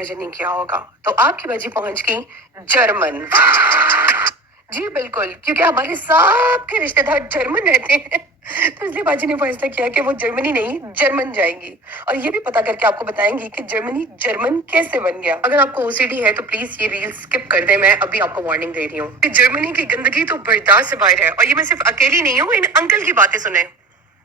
Imagine नहीं किया होगा। तो आपकी बाजी पहुंच गई जर्मन। जी बिल्कुल, क्योंकि हमारे सबके रिश्तेदार जर्मन रहते हैं। तो इसलिए बाजी ने फैसला किया कि वो जर्मनी नहीं जर्मन जाएंगी, और ये भी पता करके आपको बताएंगी कि जर्मनी जर्मन कैसे बन गया। अगर आपको ओसीडी है तो प्लीज ये रील स्किप कर दे, मैं अभी आपको वार्निंग दे रही हूँ कि जर्मनी की गंदगी तो बर्दाश्त से बाहर है, और ये मैं सिर्फ अकेली नहीं हूँ, इन अंकल की बातें सुने।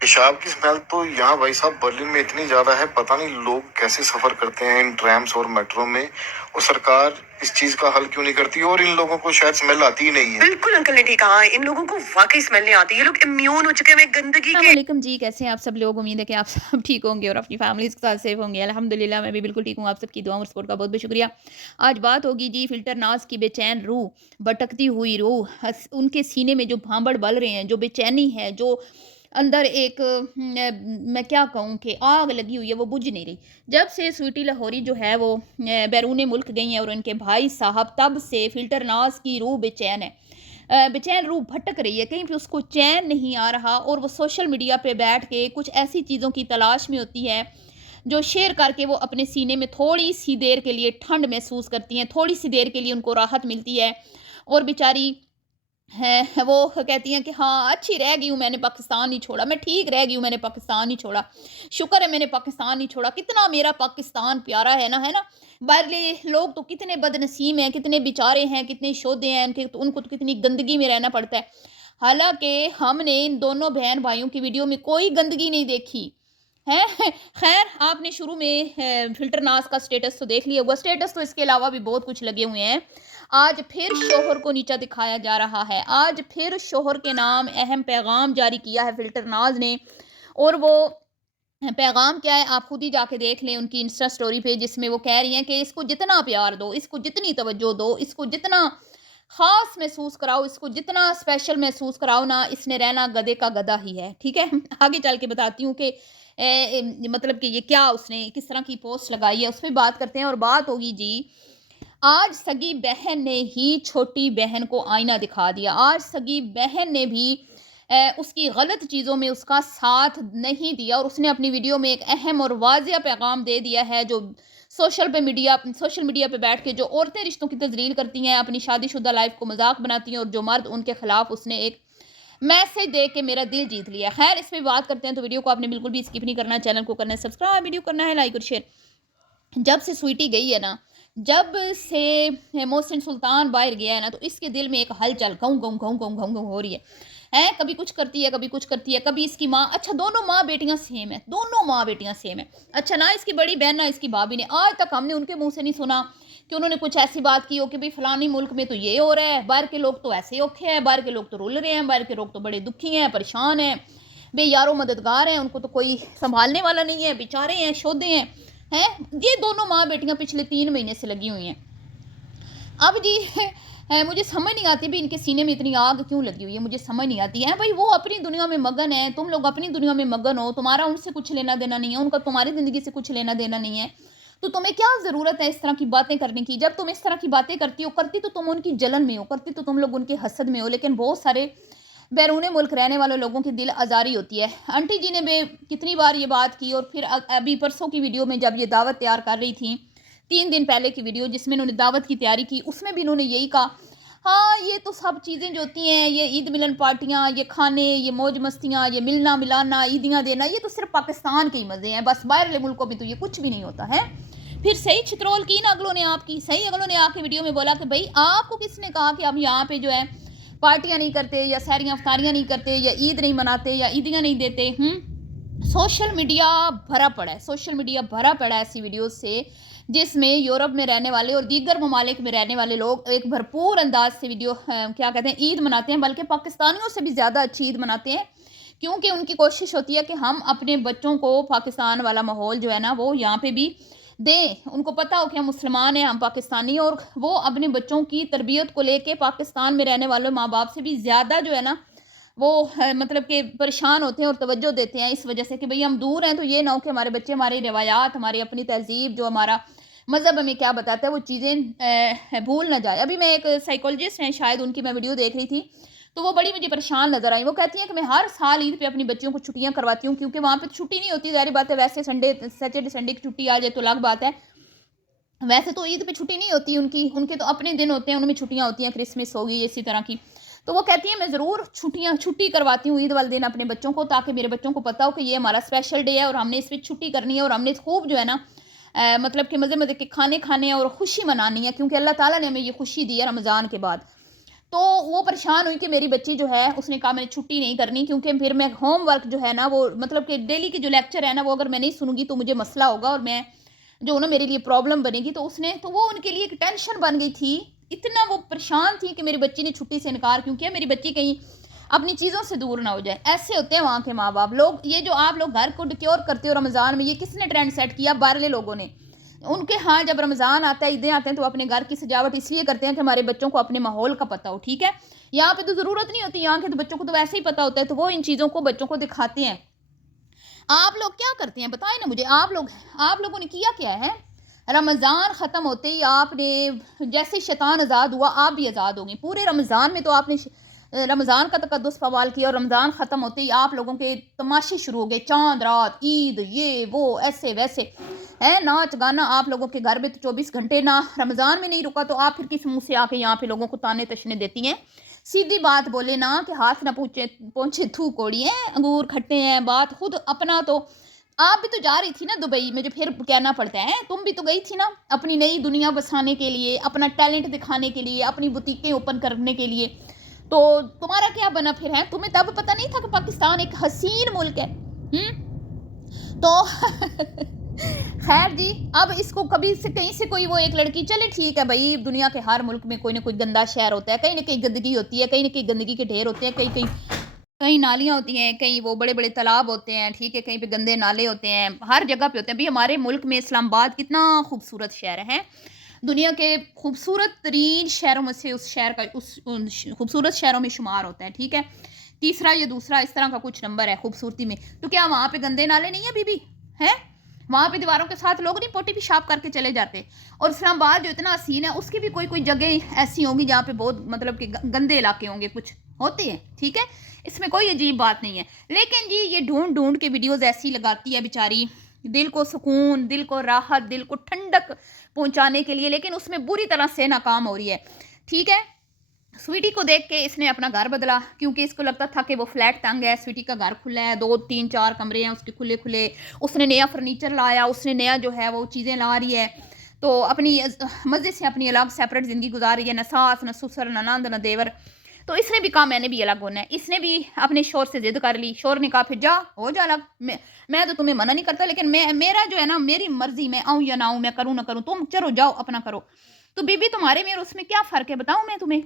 पेशाब की स्मेल तो यहाँ भाई साहब बर्लिन में इतनी ज्यादा है, पता नहीं लोग कैसे सफर करते हैं इन ट्रैम्स और मेट्रो में, और सरकार इस चीज का हल क्यों नहीं करती, और इन लोगों को शायद स्मेल आती ही नहीं है। बिल्कुल अंकल ने ठीक कहा, इन लोगों को वाकई स्मेल नहीं आती, ये लोग इम्यून हो चुके हैं गंदगी के। अस्सलामुअलैकुम जी, कैसे हैं आप सब लोग। उम्मीद है कि आप सब ठीक होंगे और अपनी फैमिलीज के साथ सेफ होंगे। अल्हम्दुलिल्लाह मैं भी बिल्कुल ठीक हूँ। आप सबकी दुआओं और सपोर्ट का बहुत बहुत शुक्रिया। आज बात होगी जी फिल्टर नाज की बेचैन रूह, भटकती हुई रूह, उनके सीने में जो भांबड़ बल रहे हैं, जो बेचैनी है, जो अंदर एक मैं क्या कहूँ कि आग लगी हुई है, वो बुझ नहीं रही। जब से स्वीटी लाहौरी जो है वो बैरून मुल्क गई हैं और उनके भाई साहब, तब से फिल्टर नाज की रूह बेचैन है। बेचैन रूह भटक रही है, कहीं पे उसको चैन नहीं आ रहा, और वो सोशल मीडिया पे बैठ के कुछ ऐसी चीज़ों की तलाश में होती है जो शेयर करके वो अपने सीने में थोड़ी सी देर के लिए ठंड महसूस करती हैं, थोड़ी सी देर के लिए उनको राहत मिलती है, और बेचारी है वो कहती हैं कि हाँ अच्छी रह गई हूँ, मैंने पाकिस्तान नहीं छोड़ा, मैं ठीक रह गई हूँ, मैंने पाकिस्तान नहीं छोड़ा, शुक्र है मैंने पाकिस्तान नहीं छोड़ा, कितना मेरा पाकिस्तान प्यारा है ना। बाहरले लोग तो कितने बदनसीब हैं, कितने बेचारे हैं, कितने शोधे हैं, उनको तो कितनी गंदगी में रहना पड़ता है। हालांकि हमने इन दोनों बहन भाइयों की वीडियो में कोई गंदगी नहीं देखी है। खैर, आपने शुरू में फिल्टर नाज का स्टेटस तो देख लिया होगा। स्टेटस तो इसके अलावा भी बहुत कुछ लगे हुए हैं। आज फिर शोहर को नीचा दिखाया जा रहा है, आज फिर शोहर के नाम अहम पैगाम जारी किया है फिल्टर नाज ने, और वो पैगाम क्या है आप खुद ही जाके देख लें उनकी इंस्टा स्टोरी पे, जिसमें वो कह रही हैं कि इसको जितना प्यार दो, इसको जितनी तवज्जो दो, इसको जितना खास महसूस कराओ, इसको जितना स्पेशल महसूस कराओ ना, इसने रहना गधे का गधा ही है। ठीक है, आगे चल के बताती हूँ कि मतलब कि ये क्या उसने किस तरह की पोस्ट लगाई है, उस पर बात करते हैं। और बात होगी जी, आज सगी बहन ने ही छोटी बहन को आईना दिखा दिया। आज सगी बहन ने भी उसकी गलत चीज़ों में उसका साथ नहीं दिया, और उसने अपनी वीडियो में एक अहम और वाज़िया पैगाम दे दिया है, जो सोशल मीडिया पे बैठ के जो औरतें रिश्तों की तजलील करती हैं, अपनी शादीशुदा लाइफ को मजाक बनाती हैं, और जो मर्द उनके खिलाफ, उसने एक मैसेज दे के मेरा दिल जीत लिया। खैर, इस पर बात करते हैं, तो वीडियो को आपने बिल्कुल भी स्किप नहीं करना, चैनल को करना है सब्सक्राइब, वीडियो करना है लाइक और शेयर। जब से स्वीटी गई है ना, जब से मोहसिन सुल्तान बाहर गया है ना, तो इसके दिल में एक हलचल गऊँ गऊँ गऊँ गऊँ गऊँ गऊँ हो रही है। कभी कुछ करती है, कभी कुछ करती है, कभी इसकी माँ, अच्छा दोनों माँ बेटियां सेम है, दोनों माँ बेटियां सेम है। अच्छा, ना इसकी बड़ी बहन ना इसकी भाभी ने आज तक हमने उनके मुंह से नहीं सुना कि उन्होंने कुछ ऐसी बात की हो कि भाई फलानी मुल्क में तो ये हो रहा है, बाहर के लोग तो ऐसे औखे हैं, बाहर के लोग तो रुल रहे हैं, बाहर के लोग तो बड़े दुखी हैं, परेशान हैं, बेयारो मददगार हैं, उनको तो कोई संभालने वाला नहीं है, बेचारे हैं, शोधे हैं। ये दोनों माँ बेटियां पिछले 3 महीने से लगी हुई हैं। अब जी मुझे समझ नहीं आती भी इनके सीने में इतनी आग क्यों लगी हुई है, मुझे समझ नहीं आती है। भाई वो अपनी दुनिया में मगन है, तुम लोग अपनी दुनिया में मगन हो, तुम्हारा उनसे कुछ लेना देना नहीं है, उनका तुम्हारी ज़िंदगी से कुछ लेना देना नहीं है, तो तुम्हें क्या ज़रूरत है इस तरह की बातें करने की। जब तुम इस तरह की बातें करती तो तुम उनकी जलन में हो, करती तो तुम लोग उनके हसद में हो, लेकिन बहुत सारे बैरून मुल्क रहने वाले लोगों की दिल आज़ारी होती है। आंटी जी ने कितनी बार ये बात की, और फिर अभी परसों की वीडियो में जब ये दावत तैयार कर रही थी, 3 दिन पहले की वीडियो जिसमें उन्होंने दावत की तैयारी की, उसमें भी उन्होंने यही कहा, हाँ ये तो सब चीज़ें जो होती हैं, ये ईद मिलन पार्टियाँ, ये खाने, ये मौज मस्तियाँ, ये मिलना मिलाना, ईदियाँ देना, ये तो सिर्फ पाकिस्तान के ही मज़े हैं, बस बाहर मुल्कों में तो ये कुछ भी नहीं होता है। फिर सही छित्रोल की ना अगलों ने आपकी, सही अगलों ने आके वीडियो में बोला कि भाई आपको किसने कहा कि हम यहाँ पे जो है पार्टियाँ नहीं करते, या सहरियाँ अफ्तारियाँ नहीं करते, या ईद नहीं मनाते, या ईदियाँ नहीं देते। सोशल मीडिया भरा पड़ा है, सोशल मीडिया भरा पड़ा है ऐसी वीडियोस से, जिसमें यूरोप में रहने वाले और दीगर ममालिक में रहने वाले लोग एक भरपूर अंदाज से वीडियो क्या कहते हैं ईद मनाते हैं, बल्कि पाकिस्तानियों से भी ज़्यादा अच्छी ईद मनाते हैं, क्योंकि उनकी कोशिश होती है कि हम अपने बच्चों को पाकिस्तान वाला माहौल जो है ना वो यहाँ पे भी दें। उनको पता हो कि हम मुसलमान हैं, हम पाकिस्तानी हैं, और वो अपने बच्चों की तरबियत को लेके पाकिस्तान में रहने वाले माँ बाप से भी ज़्यादा जो है ना वो मतलब कि परेशान होते हैं और तवज्जो देते हैं, इस वजह से कि भाई हम दूर हैं, तो ये ना हो कि हमारे बच्चे हमारी रिवायात, हमारी अपनी तहजीब, जो हमारा मज़हब हमें क्या बताता है, वो चीज़ें भूल ना जाए। अभी मैं एक साइकोलॉजिस्ट हैं शायद, उनकी मैं वीडियो देख रही थी, तो वो बड़ी मुझे परेशान नज़र आई। वो कहती हैं कि मैं हर साल ईद पे अपनी बच्चियों को छुट्टियां करवाती हूँ, क्योंकि वहाँ पे छुट्टी नहीं होती, ज़ाहिर बात है, वैसे सैटरडे संडे की छुट्टी आ जाए तो अलग बात है, वैसे तो ईद पे छुट्टी नहीं होती उनके तो अपने दिन होते हैं, उनमें छुट्टियाँ होती हैं, क्रिसमस होगी इसी तरह की। तो वो कहती हैं मैं ज़रूर छुट्टी करवाती हूँ ईद वाले दिन अपने बच्चों को, ताकि मेरे बच्चों को पता हो कि ये हमारा स्पेशल डे है और हमने इस पे छुट्टी करनी है और हमने खूब जो है ना मतलब कि मज़े-मज़े के खाने खाने और खुशी मनानी है, क्योंकि अल्लाह ताला ने हमें ये खुशी दी है रमज़ान के बाद। तो वो परेशान हुई कि मेरी बच्ची जो है उसने कहा मैंने छुट्टी नहीं करनी, क्योंकि फिर मैं होमवर्क जो है ना वो मतलब कि डेली के जो लेक्चर है ना वो अगर मैं नहीं सुनूंगी तो मुझे मसला होगा और मैं जो ना मेरे लिए प्रॉब्लम बनेगी। तो वो उनके लिए एक टेंशन बन गई थी, इतना वो परेशान थी कि मेरी बच्ची ने छुट्टी से इनकार क्यों किया, मेरी बच्ची कहीं अपनी चीज़ों से दूर ना हो जाए। ऐसे होते हैं वहाँ के माँ बाप लोग। ये जो आप लोग घर को डिक्योर करते हो रमज़ान में, ये किसने ट्रेंड सेट किया? बाहरले लोगों ने। उनके यहाँ जब रमज़ान आता है, ईदें आते हैं, तो अपने घर की सजावट इसलिए करते हैं कि हमारे बच्चों को अपने माहौल का पता हो, ठीक है। यहाँ पे तो ज़रूरत नहीं होती, यहाँ के तो बच्चों को तो वैसे ही पता होता है, तो वो इन चीज़ों को बच्चों को दिखाते हैं। आप लोग क्या करते हैं बताएं ना मुझे, आप लोगों ने किया क्या है? रमज़ान ख़त्म होते ही आपने जैसे शैतान आज़ाद हुआ आप भी आज़ाद होंगे। पूरे रमज़ान में तो आपने रमज़ान का तकद्दुस पवाल किया, और रमज़ान ख़त्म होते ही आप लोगों के तमाशे शुरू हो गए, चांद रात, ईद, ये वो, ऐसे वैसे है, नाच गाना। आप लोगों के घर में तो 24 घंटे ना रमज़ान में नहीं रुका, तो आप फिर किस मुँह से आके यहाँ पे लोगों को ताने तशने देती हैं? सीधी बात बोले ना कि हाथ ना पहुँचे थू कोड़ी है, अंगूर खट्टे हैं। बात खुद अपना तो आप भी तो जा रही थी ना दुबई, मुझे फिर कहना पड़ता है, तुम भी तो गई थी ना अपनी नई दुनिया बसाने के लिए, अपना टैलेंट दिखाने के लिए, अपनी बुटीकें ओपन करने के लिए। तो तुम्हारा क्या बना फिर? है तुम्हें तब पता नहीं था कि पाकिस्तान एक हसीन मुल्क है? तो खैर जी, अब इसको कभी से कहीं से कोई वो एक लड़की, चले ठीक है भाई, दुनिया के हर मुल्क में कोई ना कोई गंदा शहर होता है, कहीं ना कहीं गंदगी होती है, कहीं ना कहीं गंदगी के ढेर होते हैं, कहीं नालियाँ होती हैं, कहीं वो बड़े बड़े तालाब होते हैं, ठीक है, कहीं पे गंदे नाले होते हैं, हर जगह पे होते हैं। भाई हमारे मुल्क में इस्लामाबाद कितना खूबसूरत शहर है, दुनिया के खूबसूरत तरीन शहरों में से उस शहर का उन खूबसूरत शहरों में शुमार होता है, ठीक है, तीसरा या दूसरा इस तरह का कुछ नंबर है खूबसूरती में। तो क्या वहाँ पे गंदे नाले नहीं है बीबी? है वहाँ पे दीवारों के साथ लोग नहीं पोटी पेशाब करके चले जाते? और इस्लामाबाद जो इतना हसीन है, उसकी भी कोई कोई जगह ऐसी होंगी जहाँ पे बहुत मतलब कि गंदे इलाके होंगे, कुछ होते हैं, ठीक है, इसमें कोई अजीब बात नहीं है। लेकिन जी ये ढूंढ ढूंढ के वीडियोस ऐसी लगाती है बेचारी, दिल को सुकून, दिल को राहत, दिल को ठंडक पहुंचाने के लिए, लेकिन उसमें बुरी तरह से नाकाम हो रही है, ठीक है। स्वीटी को देख के इसने अपना घर बदला, क्योंकि इसको लगता था कि वो फ्लैट तंग है, स्वीटी का घर खुला है, 2 3 4 कमरे हैं उसके खुले खुले, उसने नया फर्नीचर लाया, उसने नया जो है वो चीज़ें ला रही है, तो अपनी मज़े से अपनी अलग सेपरेट ज़िंदगी गुजार रही है, न सास न ससुर न नंद न देवर। तो इसने भी कहा मैंने भी अलग होना है, इसने भी अपने शोर से ज़िद कर ली, शोर ने कहा फिर जा हो जा अलग, मैं तो तुम्हें मना नहीं करता, लेकिन मेरा जो है ना, मेरी मर्जी, मैं आऊँ या ना आऊँ, मैं करूँ ना करूँ, तुम चलो जाओ अपना करो। तो बीबी तुम्हारे में और उसमें क्या फ़र्क है बताऊँ मैं तुम्हें?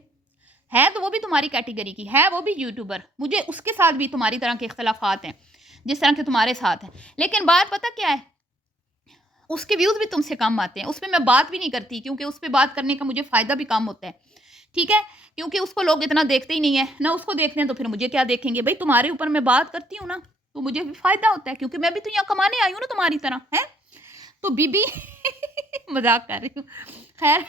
है तो वो भी तुम्हारी कैटेगरी की है, वो भी यूट्यूबर, मुझे उसके साथ भी तुम्हारी तरह के इख्तलाफात हैं जिस तरह के तुम्हारे साथ हैं। लेकिन बात पता क्या है, उसके व्यूज़ भी तुमसे कम आते हैं, उस पर मैं बात भी नहीं करती, क्योंकि उस पर बात करने का मुझे फ़ायदा भी कम होता है, ठीक है, क्योंकि उसको लोग इतना देखते ही नहीं है ना, उसको देखते हैं तो फिर मुझे क्या देखेंगे भाई? तुम्हारे ऊपर मैं बात करती हूँ ना, तो मुझे भी फ़ायदा होता है, क्योंकि मैं भी तो यहाँ कमाने आई हूँ ना तुम्हारी तरह, है। तो बीबी मजाक कर रही हूँ, खैर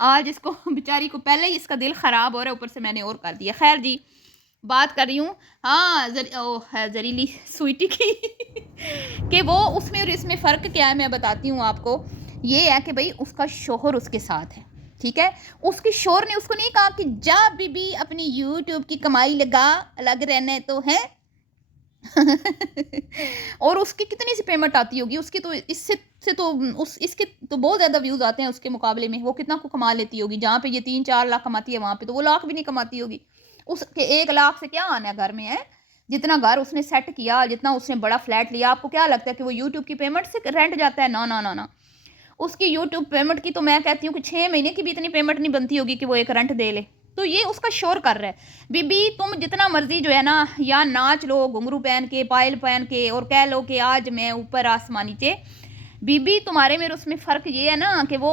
आज इसको बेचारी को पहले ही इसका दिल ख़राब हो रहा है, ऊपर से मैंने और कर दिया। खैर जी, बात कर रही हूँ हाँ जरीली स्वीटी की कि वो उसमें और इसमें फ़र्क क्या है मैं बताती हूँ आपको। ये है कि भाई उसका शोहर उसके साथ है, ठीक है, उसके शोहर ने उसको नहीं कहा कि जा बीबी अपनी यूट्यूब की कमाई लगा, अलग रहना है तो है और उसकी कितनी सी पेमेंट आती होगी उसकी, तो इससे से तो इसके तो बहुत ज़्यादा व्यूज़ आते हैं उसके मुकाबले में, वो कितना को कमा लेती होगी? जहाँ पे ये 3 4 लाख कमाती है वहाँ पे तो वो लाख भी नहीं कमाती होगी। उसके 1 लाख से क्या आना है घर में? है जितना घर उसने सेट किया, जितना उसने बड़ा फ्लैट लिया, आपको क्या लगता है कि वो यूट्यूब की पेमेंट से रेंट जाता है? ना ना ना ना, उसकी यूट्यूब पेमेंट की तो मैं कहती हूँ कि 6 महीने की भी इतनी पेमेंट नहीं बनती होगी कि वो एक रेंट दे ले। तो ये उसका शोर कर रहा है। बीबी तुम जितना मर्जी जो है ना, या नाच लो घुंघरू पहन के, पायल पहन के, और कह लो कि आज मैं ऊपर आसमान नीचे, बीबी तुम्हारे में उसमें फ़र्क ये है ना कि वो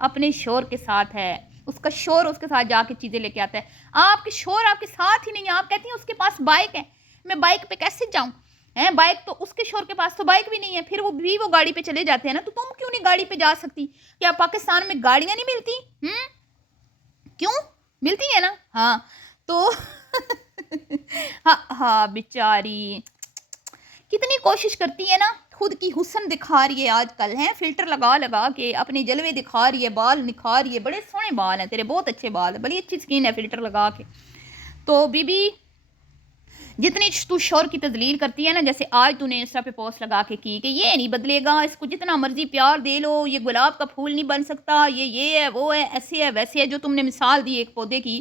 अपने शोर के साथ है, उसका शोर उसके साथ जाके चीज़ें लेके आता है, आपके शोर आपके साथ ही नहीं है। आप कहती हैं उसके पास बाइक है, मैं बाइक पे कैसे जाऊँ? है बाइक तो उसके शोर के पास तो बाइक भी नहीं है, फिर वो भी वो गाड़ी पे चले जाते हैं ना, तो तुम क्यों नहीं गाड़ी पे जा सकती? क्या पाकिस्तान में गाड़ियाँ नहीं मिलती? क्यों मिलती है ना? हाँ तो हाँ हाँ बेचारी कितनी कोशिश करती है ना, خود کی حسن دکھا رہی ہے آج کل، ہیں فلٹر لگا لگا کے اپنے جلوے دکھا رہی ہے، بال نکھار رہی ہے، بڑے سونے بال ہیں تیرے، بہت اچھے بال ہیں، بڑی اچھی سکین ہے فلٹر لگا کے. تو بی بی جتنی تو شور کی تذلیل کرتی ہے نا، جیسے آج تو نے انسٹا پہ پوسٹ لگا کے کی کہ یہ نہیں بدلے گا، اس کو جتنا مرضی پیار دے لو، یہ گلاب کا پھول نہیں بن سکتا، یہ ہے وہ ہے ایسے ہے ویسے ہے، جو تم نے مثال دی ایک پودے کی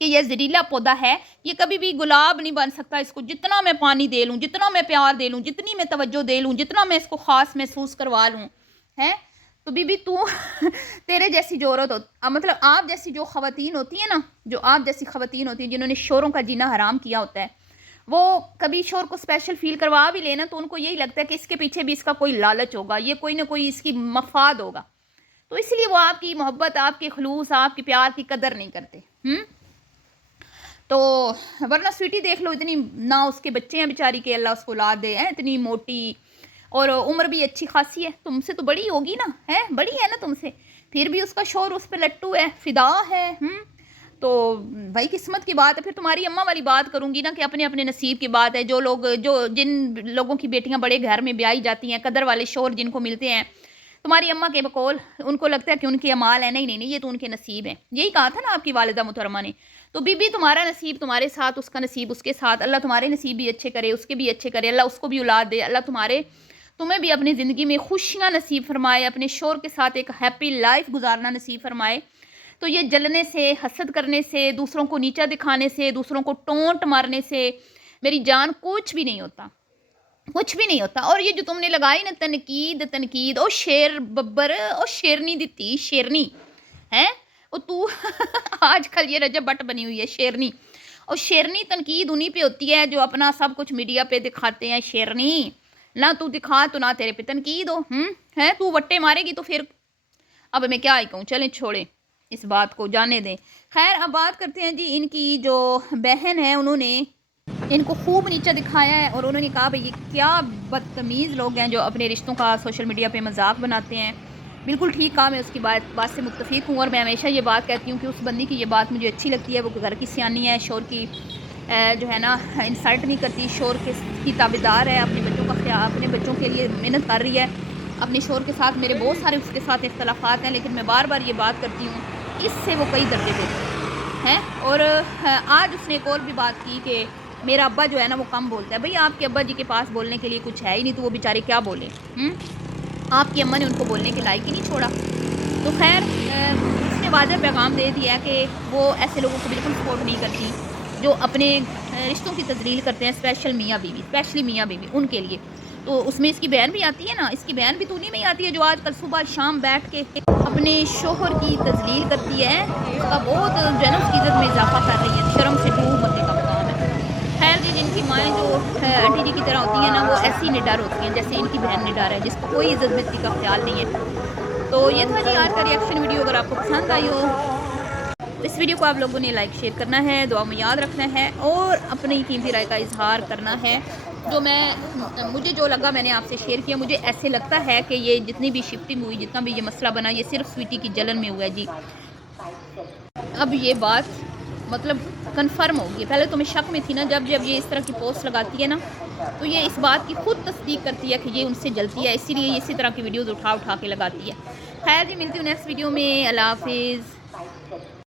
کہ یہ زہریلا پودا ہے، یہ کبھی بھی گلاب نہیں بن سکتا، اس کو جتنا میں پانی دے لوں، جتنا میں پیار دے لوں، جتنی میں توجہ دے لوں، جتنا میں اس کو خاص محسوس کروا لوں ہے. تو بی بی تو تیرے جیسی جو عورت مطلب آپ جیسی جو خواتین ہوتی ہیں نا، جو آپ جیسی خواتین ہوتی ہیں جنہوں نے شوروں کا جینا حرام کیا ہوتا ہے، وہ کبھی شور کو اسپیشل فیل کروا بھی لینا تو ان کو یہی لگتا ہے کہ اس کے پیچھے بھی اس کا کوئی لالچ ہوگا، یہ کوئی نہ کوئی اس کی مفاد ہوگا، تو اس لیے وہ آپ کی محبت، آپ کے خلوص، آپ کی پیار کی قدر نہیں کرتے. تو ورنہ سویٹی دیکھ لو، اتنی نہ اس کے بچے ہیں بیچاری کے اللہ اس کو اولاد دے، ہیں اتنی موٹی اور عمر بھی اچھی خاصی ہے، تم سے تو بڑی ہوگی نا، ہے بڑی ہے نا تم سے، پھر بھی اس کا شور اس پہ لٹو ہے، فدا ہے. تو بھائی قسمت کی بات ہے. پھر تمہاری اماں والی بات کروں گی نا کہ اپنے اپنے نصیب کی بات ہے. جن لوگوں کی بیٹیاں بڑے گھر میں بیائی جاتی ہیں، قدر والے شور جن کو ملتے ہیں، تمہاری اماں کے بقول ان کو لگتا ہے کہ ان کے اعمال ہیں، نہیں یہ تو ان کے نصیب ہیں. یہی کہا تھا نا آپ کی والدہ محترمہ نے. تو بی بی تمہارا نصیب تمہارے ساتھ، اس کا نصیب اس کے ساتھ، اللہ تمہارے نصیب بھی اچھے کرے، اس کے بھی اچھے کرے، اللہ اس کو بھی اولاد دے، اللہ تمہیں بھی اپنی زندگی میں خوشیاں نصیب فرمائے، اپنے شور کے ساتھ ایک ہیپی لائف گزارنا نصیب فرمائے. تو یہ جلنے سے، حسد کرنے سے، دوسروں کو نیچا دکھانے سے، دوسروں کو ٹونٹ مارنے سے میری جان کچھ بھی نہیں ہوتا، کچھ بھی نہیں ہوتا. اور یہ جو تم نے لگائی نا تنقید، او شیر ببر، او شیرنی دیتی شیرنی ہے، او تو آج کل یہ رجب بٹ بنی ہوئی ہے شیرنی. اور شیرنی تنقید انہی پہ ہوتی ہے جو اپنا سب کچھ میڈیا پہ دکھاتے ہیں. شیرنی نہ تو دکھا تو نہ تیرے پہ تنقید ہو، ہے تو وٹے مارے گی تو پھر اب میں کیا ہی کہوں. چلیں چھوڑیں اس بات کو، جانے دیں. خیر اب بات کرتے ہیں جی، ان کی جو بہن ہے انہوں نے ان کو خوب نیچا دکھایا ہے، اور انہوں نے کہا بھئی یہ کیا بدتمیز لوگ ہیں جو اپنے رشتوں کا سوشل میڈیا پہ مذاق بناتے ہیں. بالکل ٹھیک کہا، میں اس کی بات سے متفق ہوں، اور میں ہمیشہ یہ بات کہتی ہوں کہ اس بندی کی یہ بات مجھے اچھی لگتی ہے. وہ گھر کی سیانی ہے، شور کی جو ہے نا انسلٹ نہیں کرتی، شور کی تابعدار ہے، اپنے بچوں کا خیال، اپنے بچوں کے لیے محنت کر رہی ہے. اپنے شور کے ساتھ میرے بہت سارے اس کے ساتھ اختلافات ہیں، لیکن میں بار بار یہ بات کرتی ہوں اس سے وہ کئی درجے بہتر ہیں. اور آج اس نے ایک اور بھی بات کی کہ میرا ابا جو ہے نا وہ کم بولتا ہے. بھئی آپ کے ابا جی کے پاس بولنے کے لیے کچھ ہے ہی نہیں، تو وہ بیچارے کیا بولیں. آپ کی اماں نے ان کو بولنے کے لائق ہی نہیں چھوڑا. تو خیر اس نے واضح پیغام دے دیا کہ وہ ایسے لوگوں کو بالکل سپورٹ نہیں کرتی جو اپنے رشتوں کی تذلیل کرتے ہیں، اسپیشلی میاں بیوی ان کے لیے. تو اس میں اس کی بہن بھی آتی ہے نا، اس کی بہن بھی تو نہیں میں آتی ہے جو آج کل صبح شام بیٹھ کے اپنے شوہر کی تذلیل کرتی ہے، اس کا بہت جو ہے نا اس کی عزت میں اضافہ کر رہی ہے. شرم سے ڈوب مرنے کا مقام ہے. خیر جی، جن کی مائیں جو آنٹی جی کی طرح ہوتی ہیں نا، وہ ایسی نڈر ہوتی ہیں جیسے ان کی بہن نڈر ہے، جس کو کوئی عزت بزتی کا خیال نہیں ہے. تو یہ تھا جی آج کا ریئیکشن ویڈیو. اگر آپ کو پسند آئی ہو تو اس ویڈیو کو آپ لوگوں نے لائک شیئر کرنا ہے، دعا میں یاد رکھنا ہے، اور اپنی قیمتی رائے کا اظہار کرنا ہے. مجھے جو لگا میں نے آپ سے شیئر کیا. مجھے ایسے لگتا ہے کہ یہ جتنی بھی شفٹنگ ہوئی، جتنا بھی یہ مسئلہ بنا، یہ صرف سویٹی کی جلن میں ہوا ہے جی. اب یہ بات مطلب کنفرم ہوگی. پہلے تو میں شک میں تھی نا، جب یہ اس طرح کی پوسٹ لگاتی ہے نا تو یہ اس بات کی خود تصدیق کرتی ہے کہ یہ ان سے جلتی ہے، اسی لیے یہ اسی طرح کی ویڈیوز اٹھا کے لگاتی ہے. خیر جی، ملتی ہوں نیکسٹ ویڈیو میں. اللہ حافظ.